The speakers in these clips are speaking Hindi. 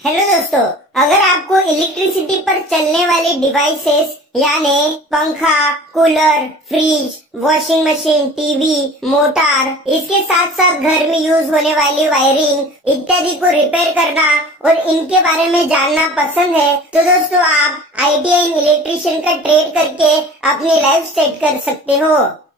हेलो दोस्तों, अगर आपको इलेक्ट्रिसिटी पर चलने वाले डिवाइसेस यानी पंखा, cooler, fridge, washing machine, TV, motor, इसके साथ साथ घर में यूज होने वाली वायरिंग इत्यादि को रिपेयर करना और इनके बारे में जानना पसंद है तो दोस्तों आप ITI इन इलेक्ट्रिशियन का ट्रेड करके अपनी लाइफ सेट कर सकते हो।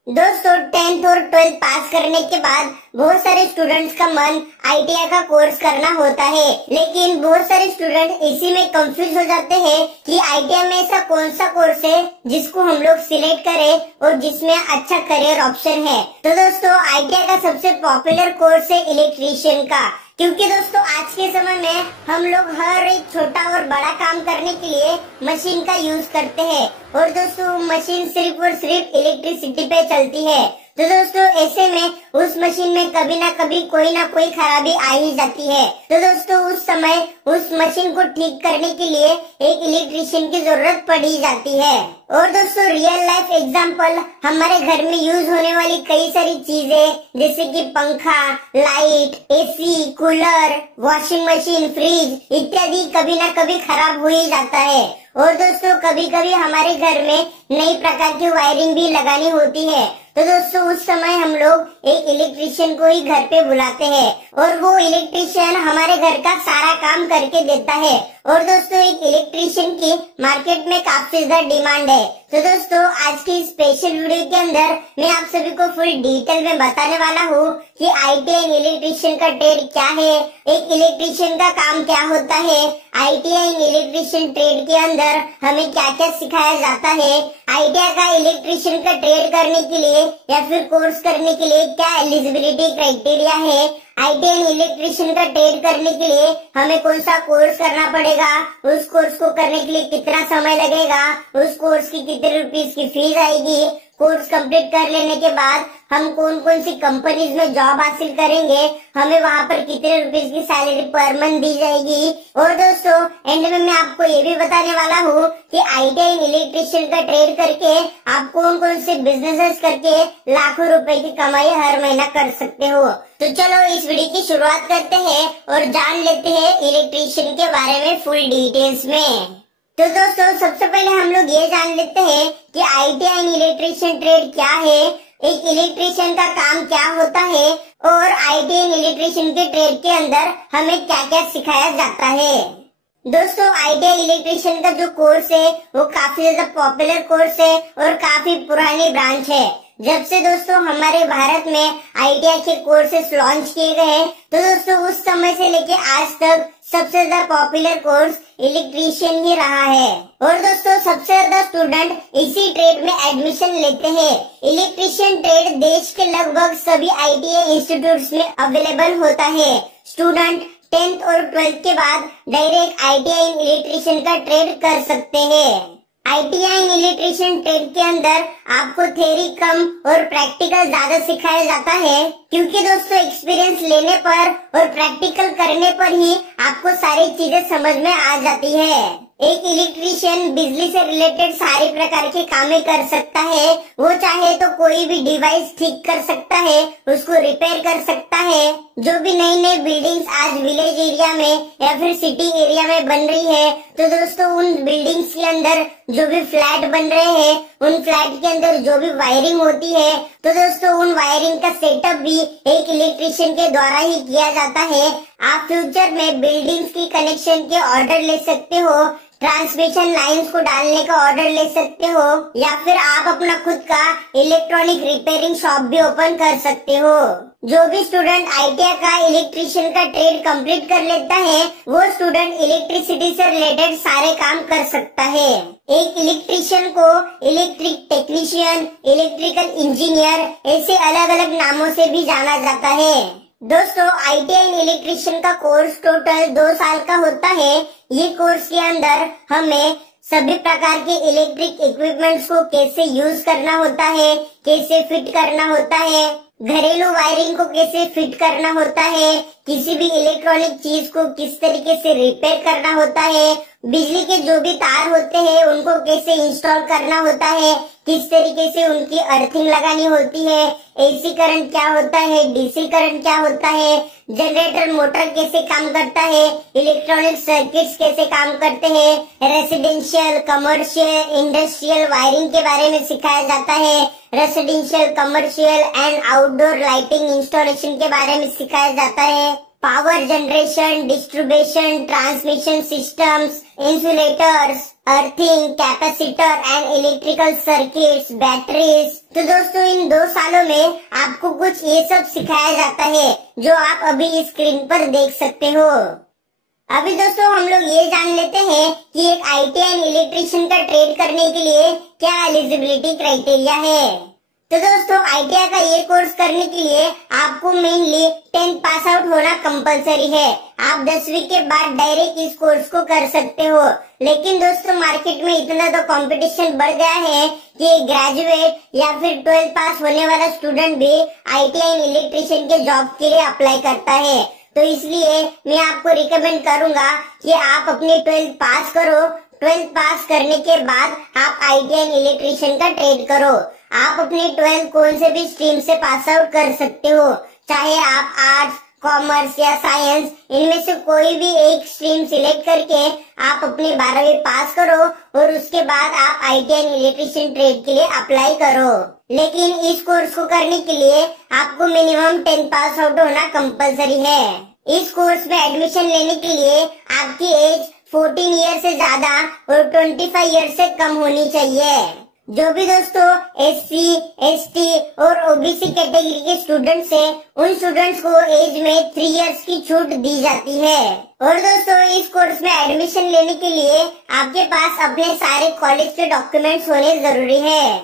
दोस्तों 10th और 12th पास करने के बाद बहुत सारे स्टूडेंट्स का मन ITI का कोर्स करना होता है, लेकिन बहुत सारे स्टूडेंट इसी में कंफ्यूज हो जाते हैं कि ITI में ऐसा कौन सा कोर्स है जिसको हम लोग सिलेक्ट करें और जिसमें अच्छा करियर ऑप्शन है। तो दोस्तों ITI का सबसे पॉपुलर कोर्स है इलेक्ट्रीशियन का, क्योंकि दोस्तों आज के समय में हम लोग हर एक छोटा और बड़ा काम करने के लिए मशीन का यूज करते हैं और दोस्तों मशीन सिर्फ और सिर्फ इलेक्ट्रिसिटी पे चलती है। तो दोस्तों ऐसे में उस मशीन में कभी ना कभी कोई ना कोई खराबी आ ही जाती है। तो दोस्तों उस समय उस मशीन को ठीक करने के लिए एक इलेक्ट्रिशियन की जरूरत पड़ी जाती है। और दोस्तों रियल लाइफ एग्जांपल हमारे घर में यूज होने वाली कई सारी चीजें जैसे कि पंखा, light, AC, cooler, washing machine, fridge इत्यादि कभी ना कभी खराब हो ही जाता है। और दोस्तों कभी कभी हमारे घर में नई प्रकार की वायरिंग भी लगानी होती है, तो दोस्तों उस समय हम लोग एक इलेक्ट्रिशियन को ही घर पे बुलाते हैं और वो इलेक्ट्रिशियन हमारे घर का सारा काम करके देता है। और दोस्तों एक इलेक्ट्रिशियन की मार्केट में काफी ज्यादा डिमांड है। तो दोस्तों आज की स्पेशल वीडियो के अंदर मैं आप सभी को फुल डिटेल में बताने वाला हूँ कि ITI इन इलेक्ट्रिशियन का ट्रेड क्या है, एक इलेक्ट्रिशियन का काम क्या होता है, ITI इन इलेक्ट्रिशियन ट्रेड के अंदर हमें क्या क्या सिखाया जाता है, ITI का इलेक्ट्रिशियन का ट्रेड करने के लिए या फिर कोर्स करने के लिए क्या एलिजिबिलिटी क्राइटेरिया है, ITI इन इलेक्ट्रिशियन का ट्रेड करने के लिए हमें कौन सा कोर्स करना पड़ेगा, उस कोर्स को करने के लिए कितना समय लगेगा, उस कोर्स की कितने रुपीस की फीस आएगी, कोर्स कंप्लीट कर लेने के बाद हम कौन कौन सी कंपनीज में जॉब हासिल करेंगे, हमें वहाँ पर कितने रुपीस की सैलरी पर मंथ दी जाएगी। और दोस्तों एंड में मैं आपको ये भी बताने वाला हूँ कि ITI इन इलेक्ट्रिशियन का ट्रेड करके आप कौन कौन से बिजनेसेस करके लाखों रुपए की कमाई हर महीना कर सकते हो। तो चलो इस वीडियो की शुरुआत करते हैं और जान लेते हैं इलेक्ट्रिशियन के बारे में फुल डिटेल्स में। तो दोस्तों सबसे पहले हम लोग ये जान लेते हैं कि ITI इन इलेक्ट्रिशियन ट्रेड क्या है, एक इलेक्ट्रिशियन का काम क्या होता है और ITI इन इलेक्ट्रिशियन के ट्रेड के अंदर हमें क्या क्या सिखाया जाता है। दोस्तों ITI इलेक्ट्रिशियन का जो कोर्स है वो काफी ज्यादा पॉपुलर कोर्स है और काफी पुरानी ब्रांच है। जब से दोस्तों हमारे भारत में ITI के कोर्सेस लॉन्च किए गए तो दोस्तों उस समय से लेके आज तक सबसे ज्यादा पॉपुलर कोर्स इलेक्ट्रिशियन ही रहा है। और दोस्तों सबसे ज्यादा स्टूडेंट इसी ट्रेड में एडमिशन लेते हैं। इलेक्ट्रिशियन ट्रेड देश के लगभग सभी ITI इंस्टीट्यूट्स में अवेलेबल होता है। स्टूडेंट 10th और 12th के बाद डायरेक्ट ITI इन इलेक्ट्रिशियन का ट्रेड कर सकते हैं। ITI इन इलेक्ट्रिशियन ट्रेड के अंदर आपको थ्योरी कम और प्रैक्टिकल ज्यादा सिखाया जाता है, क्योंकि दोस्तों एक्सपीरियंस लेने पर और प्रैक्टिकल करने पर ही आपको सारी चीजें समझ में आ जाती है। एक इलेक्ट्रिशियन बिजली से रिलेटेड सारे प्रकार के कामें कर सकता है, वो चाहे तो कोई भी डिवाइस ठीक कर सकता है, उसको रिपेयर कर सकता है। जो भी नई नई बिल्डिंग्स आज विलेज एरिया में या फिर सिटी एरिया में बन रही है तो दोस्तों उन बिल्डिंग्स के अंदर जो भी फ्लैट बन रहे हैं उन फ्लैट के अंदर जो भी वायरिंग होती है तो दोस्तों उन वायरिंग का सेटअप भी एक इलेक्ट्रिशियन के द्वारा ही किया जाता है। आप फ्यूचर में बिल्डिंग्स की कनेक्शन के ऑर्डर ले सकते हो, ट्रांसमिशन लाइंस को डालने का ऑर्डर ले सकते हो या फिर आप अपना खुद का इलेक्ट्रॉनिक रिपेयरिंग शॉप भी ओपन कर सकते हो। जो भी स्टूडेंट ITI का इलेक्ट्रिशियन का ट्रेड कंप्लीट कर लेता है वो स्टूडेंट इलेक्ट्रिसिटी से रिलेटेड सारे काम कर सकता है। एक इलेक्ट्रिशियन को इलेक्ट्रिक टेक्नीशियन, इलेक्ट्रिकल इंजीनियर ऐसे अलग अलग नामों से भी जाना जाता है। दोस्तों ITI इन इलेक्ट्रिशियन का कोर्स टोटल 2 साल का होता है। ये कोर्स के अंदर हमें सभी प्रकार के इलेक्ट्रिक इक्विपमेंट्स को कैसे यूज करना होता है, कैसे फिट करना होता है, घरेलू वायरिंग को कैसे फिट करना होता है, किसी भी इलेक्ट्रॉनिक चीज को किस तरीके से रिपेयर करना होता है, बिजली के जो भी तार होते हैं उनको कैसे इंस्टॉल करना होता है, किस तरीके से उनकी अर्थिंग लगानी होती है, AC करंट क्या होता है, DC करंट क्या होता है, जनरेटर मोटर कैसे काम करता है, इलेक्ट्रॉनिक सर्किट्स कैसे काम करते हैं, रेसिडेंशियल, कमर्शियल, इंडस्ट्रियल वायरिंग के बारे में सिखाया जाता है, residential, commercial and outdoor lighting installation के बारे में सिखाया जाता है, power generation, distribution, transmission systems, insulators, earthing, capacitor and electrical circuits, batteries. तो दोस्तों इन 2 सालों में आपको कुछ ये सब सिखाया जाता है जो आप अभी स्क्रीन पर देख सकते हो। अभी दोस्तों हम लोग ये जान लेते हैं कि एक ITI इलेक्ट्रिशियन का ट्रेड करने के लिए क्या एलिजिबिलिटी क्राइटेरिया है। तो दोस्तों ITI का ये कोर्स करने के लिए आपको मेनली 10th पास आउट होना कंपलसरी है। आप 10वीं के बाद डायरेक्ट इस कोर्स को कर सकते हो। लेकिन दोस्तों मार्केट में इतना तो कंपटीशन बढ़ गया है कि ग्रेजुएट या फिर 12th पास होने वाला स्टूडेंट भी ITI इलेक्ट्रिशियन के जॉब के लिए अप्लाई करता है। तो इसलिए मैं आपको रिकमेंड करूंगा कि आप अपने 12th पास करो। 12th पास करने के बाद आप ITI इलेक्ट्रिशियन का ट्रेड करो। आप अपने 12th कौन से भी स्ट्रीम से पास आउट कर सकते हो, चाहे आप आर्ट्स, कॉमर्स या साइंस, इनमें से कोई भी एक स्ट्रीम सिलेक्ट करके आप अपनी 12वीं पास करो और उसके बाद आप ITI इलेक्ट्रिशियन ट्रेड के लिए अप्लाई करो। लेकिन इस कोर्स को करने के लिए आपको मिनिमम 10th पास आउट होना कंपलसरी है। इस कोर्स में एडमिशन लेने के लिए आपकी एज 14 ईयर से ज्यादा और 25 ईयर से कम होनी चाहिए। जो भी दोस्तों SC, ST और OBC कैटेगरी के स्टूडेंट्स हैं, उन स्टूडेंट्स को एज में 3 इयर्स की छूट दी जाती है। और दोस्तों इस कोर्स में एडमिशन लेने के लिए आपके पास अपने सारे कॉलेज के डॉक्यूमेंट्स होने जरूरी है।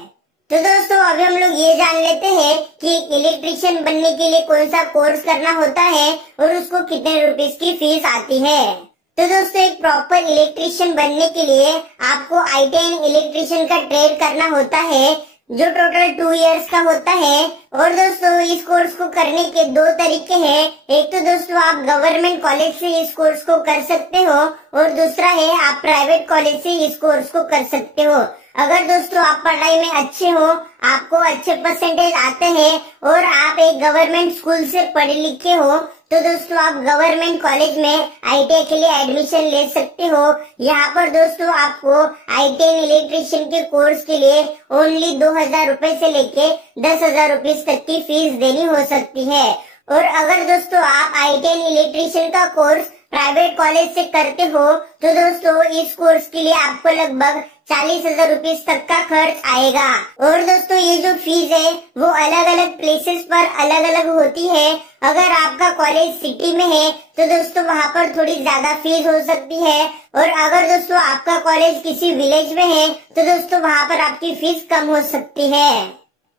तो दोस्तों अभी हम लोग ये जान लेते हैं कि इलेक्ट्रिशियन बनने के लिए कौन सा कोर्स करना होता है और उसको कितने रुपीस की फीस आती है। तो दोस्तों एक प्रॉपर इलेक्ट्रिशियन बनने के लिए आपको ITI इलेक्ट्रिशियन का ट्रेड करना होता है, जो टोटल 2 इयर्स का होता है। और दोस्तों इस कोर्स को करने के 2 तरीके हैं। एक तो दोस्तों आप गवर्नमेंट कॉलेज से इस कोर्स को कर सकते हो और दूसरा है आप प्राइवेट कॉलेज से इस कोर्स को कर सकते हो। अगर दोस्तों आप पढ़ाई में अच्छे हो, आपको अच्छे परसेंटेज आते हैं और आप एक गवर्नमेंट स्कूल से पढ़े लिखे हो, तो दोस्तों आप गवर्नमेंट कॉलेज में ITI के लिए एडमिशन ले सकते हो। यहाँ पर दोस्तों आपको ITI इलेक्ट्रिशियन के कोर्स के लिए ओनली 2000 रुपए से लेके 10,000 रुपए तक की फीस देनी हो सकती है। और अगर दोस्तों आप ITI इलेक्ट्रिशियन का कोर्स प्राइवेट कॉलेज से करते हो, तो दोस्तों इस कोर्स के लिए आपको लगभग 40,000 रुपए तक का खर्च आएगा। और दोस्तों ये जो फीस है वो अलग अलग प्लेसेस पर अलग अलग होती है। अगर आपका कॉलेज सिटी में है तो दोस्तों वहाँ पर थोड़ी ज्यादा फीस हो सकती है, और अगर दोस्तों आपका कॉलेज किसी विलेज में है तो दोस्तों वहाँ पर आपकी फीस कम हो सकती है।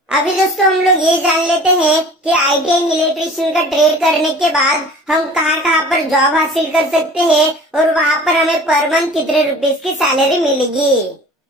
अभी दोस्तों हम लोग ये जान लेते हैं कि ITI इलेक्ट्रिशियन का ट्रेड करने के बाद हम कहाँ पर जॉब हासिल कर सकते हैं और वहाँ पर हमें पर मंथ कितने रुपीस की सैलरी मिलेगी।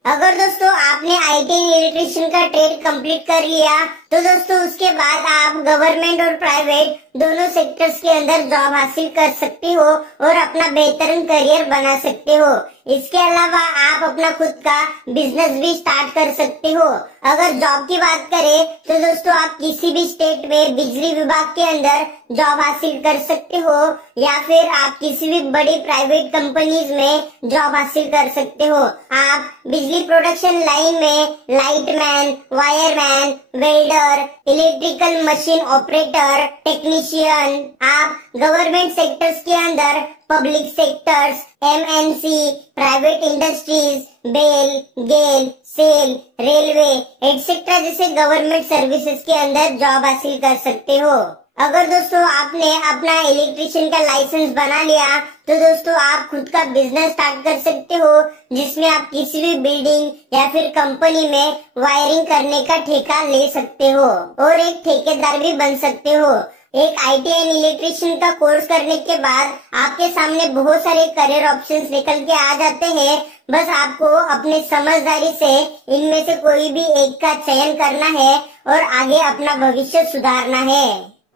अगर दोस्तों आपने ITI इलेक्ट्रिशियन का ट्रेड कंप्लीट कर लिया तो दोस्तों उसके बाद आप गवर्नमेंट और प्राइवेट दोनों सेक्टर्स के अंदर जॉब हासिल कर सकते हो और अपना बेहतरीन करियर बना सकते हो। इसके अलावा आप अपना खुद का बिजनेस भी स्टार्ट कर सकते हो। अगर जॉब की बात करें तो दोस्तों आप किसी भी स्टेट में बिजली विभाग के अंदर जॉब हासिल कर सकते हो, या फिर आप किसी भी बड़ी प्राइवेट कंपनीज में जॉब हासिल कर सकते हो। आप बिजली प्रोडक्शन लाइन में lightman, wireman, welder, electrical machine operator, technician, आप गवर्नमेंट सेक्टर्स के अंदर public sectors, MNC, private industries, BEL, GAIL, SAIL, railway etcetera जैसे गवर्नमेंट सर्विसेज के अंदर जॉब हासिल कर सकते हो। अगर दोस्तों आपने अपना इलेक्ट्रिशियन का लाइसेंस बना लिया तो दोस्तों आप खुद का बिजनेस स्टार्ट कर सकते हो, जिसमें आप किसी भी बिल्डिंग या फिर कंपनी में वायरिंग करने का ठेका ले सकते हो और एक ठेकेदार भी बन सकते हो। एक ITI इलेक्ट्रिशियन का कोर्स करने के बाद आपके सामने बहुत सारे करियर ऑप्शंस निकल के आ जाते हैं। बस आपको अपने समझदारी से इनमें से कोई भी एक का चयन करना है और आगे अपना भविष्य सुधारना है।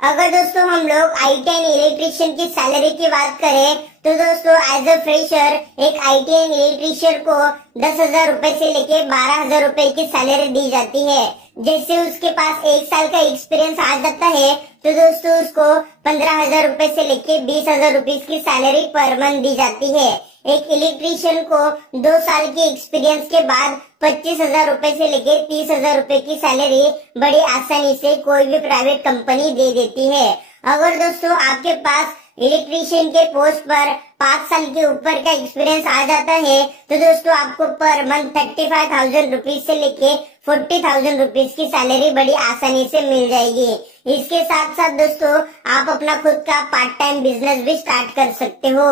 अगर दोस्तों हम लोग ITI इलेक्ट्रिशियन की सैलरी की बात करें तो दोस्तों एज अ फ्रेशर एक ITI इलेक्ट्रीशियन को 10,000 रुपए से लेके 12,000 रुपए की सैलरी दी जाती है। जैसे उसके पास 1 साल का एक्सपीरियंस आ जाता है तो दोस्तों उसको 15,000 रुपए से लेके 20,000 रुपए की सैलरी पर मंथ दी जाती है। एक इलेक्ट्रीशियन को 2 साल के एक्सपीरियंस के बाद 25,000 रुपए से लेके 30,000 रुपए की सैलरी बड़ी आसानी से कोई भी प्राइवेट कंपनी दे देती है। अगर दोस्तों आपके पास इलेक्ट्रीशियन के पोस्ट पर 5 साल के ऊपर का एक्सपीरियंस आ जाता है तो दोस्तों आपको पर मंथ 35,000 रुपीज से लेके 40,000 रुपीज की सैलरी बड़ी आसानी से मिल जाएगी। इसके साथ साथ दोस्तों आप अपना खुद का पार्ट टाइम बिजनेस भी स्टार्ट कर सकते हो।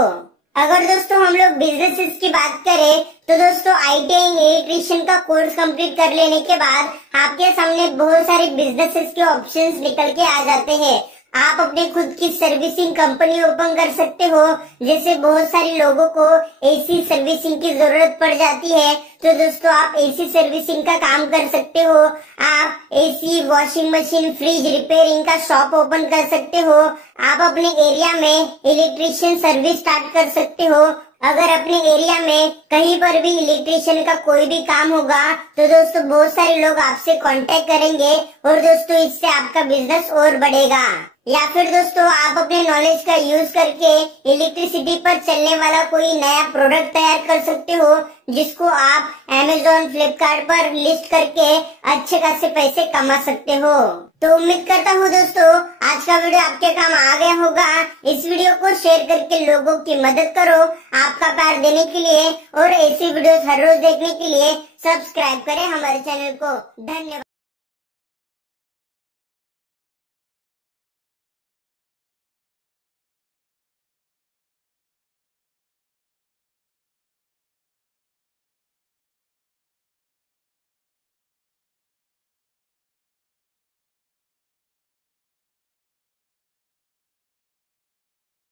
अगर दोस्तों हम लोग बिजनेसेस की बात करें तो दोस्तों ITI इलेक्ट्रीशियन का कोर्स कंप्लीट कर लेने के बाद आपके सामने बहुत सारे बिजनेसेस के ऑप्शंस निकल के आ जाते हैं। आप अपने खुद की सर्विसिंग कंपनी ओपन कर सकते हो। जैसे बहुत सारे लोगों को AC सर्विसिंग की जरूरत पड़ जाती है तो दोस्तों आप AC सर्विसिंग का काम कर सकते हो। आप AC, washing machine, fridge repairing का शॉप ओपन कर सकते हो। आप अपने एरिया में इलेक्ट्रीशियन सर्विस स्टार्ट कर सकते हो। अगर अपने एरिया में कहीं पर भी इलेक्ट्रीशियन का कोई भी काम होगा तो दोस्तों बहुत सारे लोग आपसे कांटेक्ट करेंगे और दोस्तों इससे आपका बिजनेस और बढ़ेगा। या फिर दोस्तों आप अपने नॉलेज का यूज करके इलेक्ट्रिसिटी पर चलने वाला कोई नया प्रोडक्ट तैयार कर सकते हो जिसको आप Amazon, फ्लिपकार्ट पर लिस्ट करके अच्छे खासे पैसे कमा सकते हो। तो उम्मीद करता हूँ दोस्तों आज का वीडियो आपके काम आ गया होगा। इस वीडियो को शेयर करके लोगों की मदद करो। आपका प्यार देने के लिए और ऐसी वीडियोस हर रोज देखने के लिए सब्सक्राइब करें हमारे चैनल को। धन्यवाद।